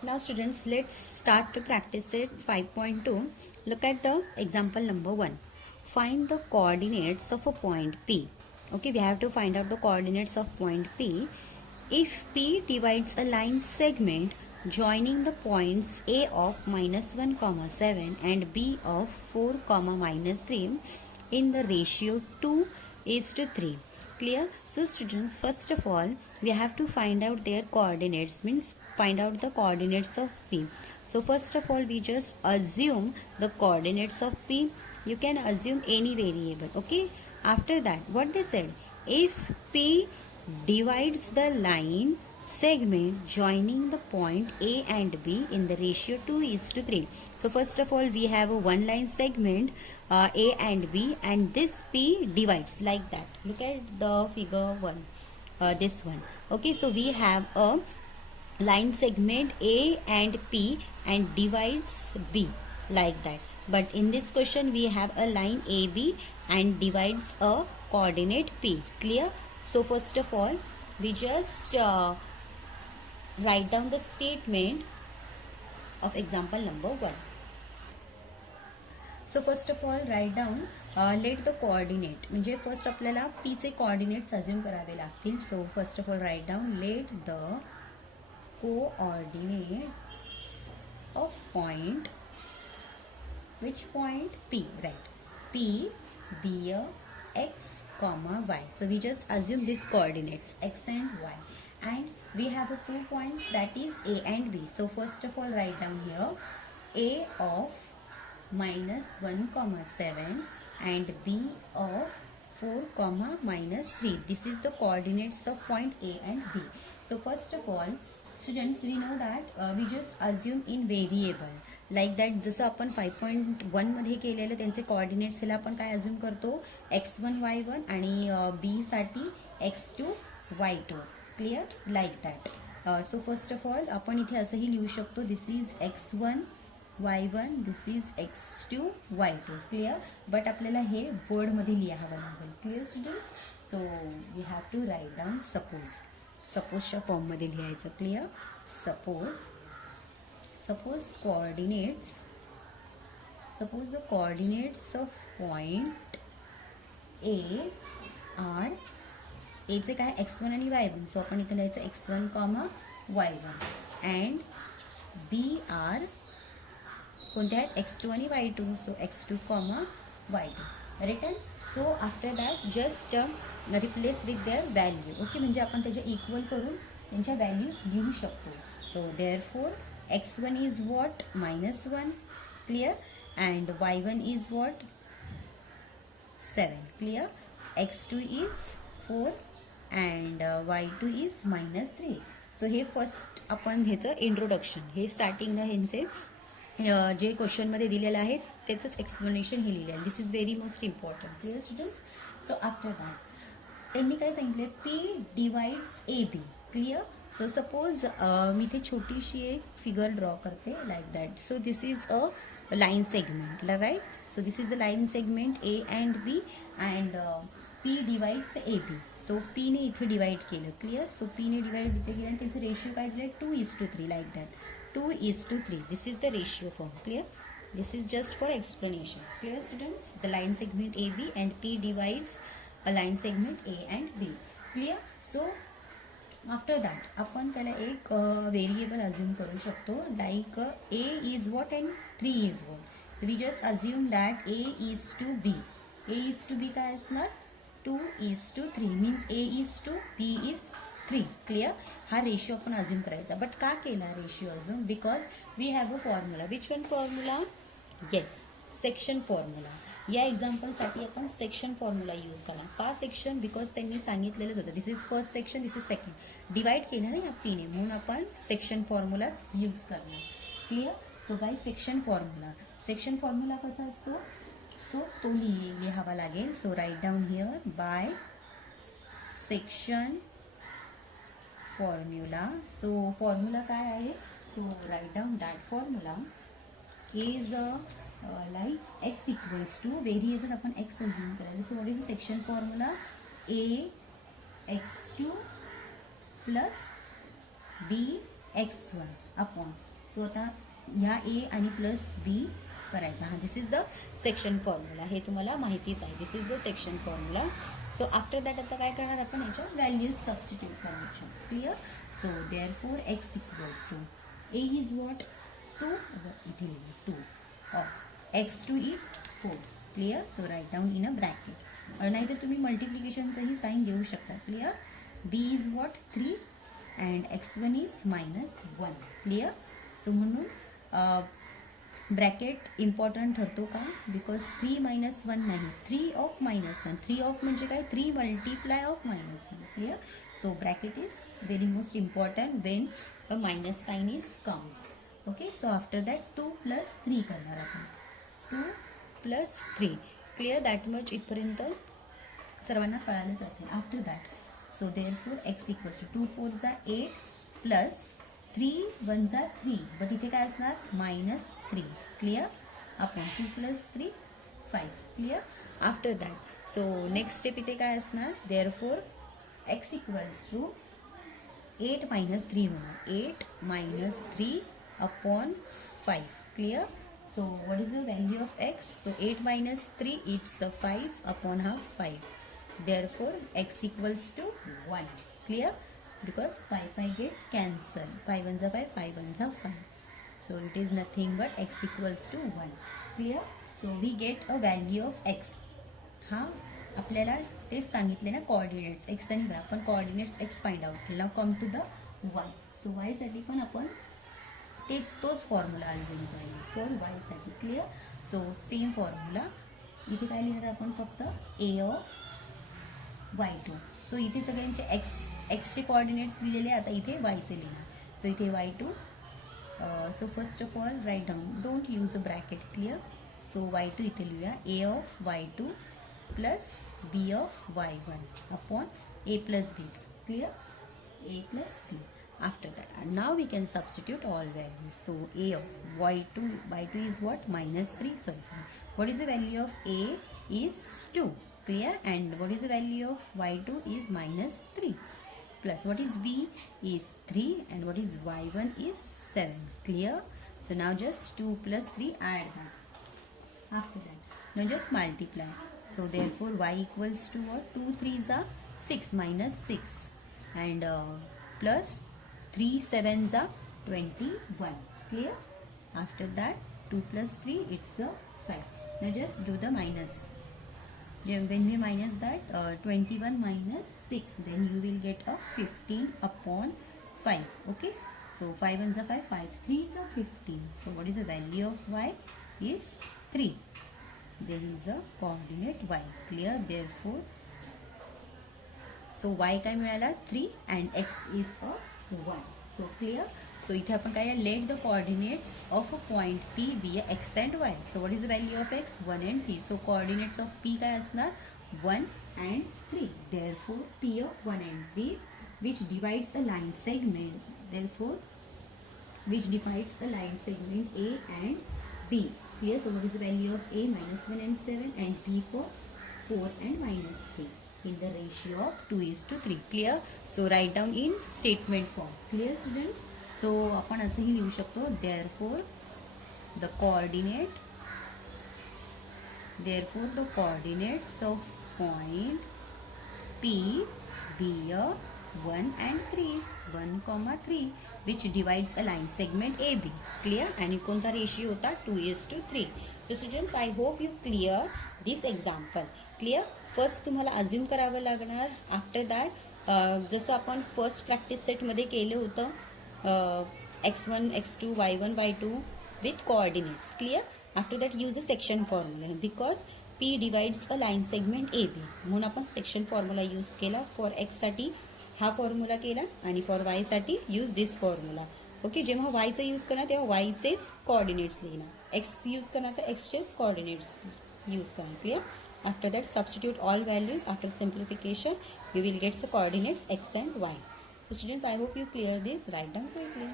Now students, let's start to practice it 5.2. Look at the example number 1. Find the coordinates of a point P. Okay, we have to find out the coordinates of point P. If P divides a line segment joining the points A of -1, 7 and B of 4, -3 in the ratio 2:3. Clear? So students, first of all we have to find out their coordinates, means find out the coordinates of P. So first of all we just assume the coordinates of P. You can assume any variable. Okay, after that what they said, if P divides the line segment joining the point A and B in the ratio 2:3. So first of all we have a one line segment A and B, and this P divides like that. Look at the figure 1, this one. Okay, so we have a line segment A and P and divides B like that. But in this question we have a line AB and divides a coordinate P. Clear? So first of all we just write down the statement of example number 1. So first of all write down let the coordinate, म्हणजे फर्स्ट आपल्याला P चे coordinates assume करावे लागतील. So first of all write down let the coordinates of point, which point? P, right? P be a x comma y. So we just assume these coordinates x and y, and we have a 2 points, that is A and B. So first of all write down here A of -1, 7 and B of 4, -3. This is the coordinates of point A and B. So first of all students, we know that we just assume in variable like that. जसं आपण 5.1 मध्ये केलेलं त्यांचे coordinates ह्याला आपण काय assume करतो, x1 y1 आणि B साठी x2 y2. Clear? Like that. So first of all आपण इथे असंही लिहू शकतो, this is x1 y1, this is x2 y2. Clear? But आपल्याला हे word मध्ये लिहावं लागेल. Clear students? So we have to write down suppose. सपोजच्या फॉर्ममध्ये लिहायचं. Clear? Suppose coordinates, suppose the coordinates of point A are, एचे काय x1 आणि y1. सो आपण इथे लिहायचं x1, y1 and B are कोणते आहेत, x2 आणि y2. So x2, y2 return. So after that just replace with their value. Okay, म्हणजे आपण त्याच्या इक्वल करून त्यांच्या व्हॅल्यूज लिहू शकतो. So therefore x1 is what, -1. Clear? And y1 is what, 7. Clear? x2 is 4 and y2 is -3. So हे first आपण ह्याचं इंट्रोडक्शन, हे स्टार्टिंगला ह्यांचे जे क्वेश्चनमध्ये दिलेलं आहे त्याचंच एक्सप्लेनेशन हे लिहिलं आहे. This is very most important. Clear students? So after that त्यांनी काय सांगितलं, P divides A B. Clear? So suppose मी इथे छोटीशी एक फिगर ड्रॉ करते like that. So this is a line segment, right? So this is a line segment A and B and P divides A B. So पीने इथे डिवाइड केलं. क्लिअर? सो पीने डिवाइड इथे केलं आणि त्याचं रेशिओ काय दिलं, 2:3 like that. 2:3. This is the ratio form. Clear? This is just for explanation. Clear students? The line segment AB and P divides a line segment A and B. Clear? So after that आपण त्याला एक variable assume करू शकतो, like A is what and 3 is what. So we just assume that A is to B. A is to B काय असणार, 2:3 means A is to B is 3. Clear? हा ratio आपण assume करायचा. But का केला ratio assume? Because we have a formula. Which one formula? Yes, section formula. या एक्झाम्पलसाठी आपण सेक्शन फॉर्म्युला यूज करणार. का सेक्शन? बिकॉज त्यांनी सांगितलेलंच होतं, this is first section, this is second. Divide केलं ना या पीने, म्हणून आपण सेक्शन फॉर्म्युलाच यूज करणार. Clear? So by section formula. Section formula कसा असतो? सो तो लिहावा लागेल. So write down here by section formula. So formula काय आहे? So write down that formula is like X equals to variable आपण एक्स अज्युम करायचं. So what is the section formula? A x2 plus b x1 upon so आता ह्या A आणि plus B करायचा. हा this is the section formula. हे तुम्हाला माहितीच आहे. This is the section formula. So after that आता काय करणार आपण याच्या व्हॅल्यूज सबस्टिट्यूट करायच्या. Clear. So therefore x equals to A is what 2 इथे लिहू 2 x2 is 4. Clear. So write down in a bracket. नाहीतर तुम्ही मल्टिप्लिकेशनचंही साईन घेऊ शकता. Clear. b is what 3 and x1 is -1. Clear. सो म्हणून ब्रॅकेट इम्पॉर्टंट ठरतो का, बिकॉज 3 - 1 नाही, 3 ऑफ -1. 3 ऑफ म्हणजे काय, 3 multiply of -1. Clear. So bracket is very most important when a minus sign is comes. Okay. So after that 2 + 3 करणार आपण. 2 + 3. क्लिअर. दॅट मच इथपर्यंत सर्वांना कळालंच असेल. After that so therefore x equals to 2 4 जा 8 प्लस 3 1 जा 3. बट इथे काय असणार -3. क्लिअर. आपण 2 + 3 5. Clear. After that so next step इथे काय असणार, देअरफॉर एक्स इक्वल्स टू 8 - 3 होणार. 8 - 3 अपॉन 5. क्लिअर. सो what is the value of x. सो 8 - 3 इट्स 5 अपॉन हा 5. Therefore x equals to 1. Clear. Because 5 get cancel. 5 1s are 5, 5 1s are 5. So it is nothing but x equals to 1. Clear. So we get a value of x. हा आपल्याला तेच सांगितले ना coordinates x आणि वाय. आपण coordinates x find out केला. Come to the वाय. सो वायसाठी पण आपण तोच फॉर्म्युला अजून पाहिजे फॉर वायसाठी. क्लिअर. सो सेम फॉर्म्युला इथे काय लिहिणार आपण, फक्त ए ऑफ y2. सो इथे सगळ्यांचे एक्सचे कोऑर्डिनेट्स लिहिलेले. आता इथे वायचे लिहिणार. सो इथे y2. So first of all write down, don't use a bracket. Clear. So y2 इथे लिहूया. A of y2 plus B of y1 upon A plus B. Clear. A plus B. After that and now we can substitute all values. So a of y2 is what, -3. Sorry, what is the value of a is 2. Clear. And what is the value of y2 is -3 plus what is b is 3 and what is y1 is 7. Clear. So now just 2 + 3 add that. After that now just multiply. So therefore y equals to what, 2 3s are 6 -6 and plus 3 7s are 21. Clear. After that 2 + 3 it's a 5. Now just do the minus. When we minus that 21 - 6, then you will get a 15 upon 5. Okay. So 5 1s are 5, 5 3s are 15. So what is the value of y is 3. There is a coordinate y. Clear. Therefore so y काय मिळाला 3 and x is a 1. So clear. So इथे आपण काय, let the coordinates of a point P be x and y. So what is the value of x 1 and 3. So coordinates of P काय असणार 1 and 3. Therefore p of 1 and 3 which divides a line segment. Therefore which divides a line segment A and B. Clear. So what is the value of A, -1 and 7 and B for 4 and -3 in the ratio of 2:3. Clear. So write down in statement form. Clear students. सो आपण असंही लिहू शकतो, therefore the coordinates of point P be 1 and 3 1, 3 which divides a line segment A B. Clear. आणि कोणता ratio होता 2:3. So students I hope you clear this example. Clear. First तुम्हाला assume करावं लागणार. आफ्टर दॅट जसं आपण फर्स्ट प्रॅक्टिस सेटमध्ये केलं होतं x1 x2 y1 y2 with coordinates. Clear. After that use a section formula because p divides a line segment AB. म्हणून आपण सेक्शन फॉर्म्युला यूज केला. फॉर x साठी हा फॉर्म्युला केला आणि फॉर y साठी यूज दिस फॉर्म्युला. ओके. जेव्हा वायचं यूज करणार तेव्हा वायचेच कोऑर्डिनेट्स लिहिणार. एक्स यूज करणार तर एक्सचेच कोऑर्डिनेट्स यूज करणार. Clear. After that substitute all values. After simplification you will get the coordinates x and y. So students, I hope you clear this. Write down quickly.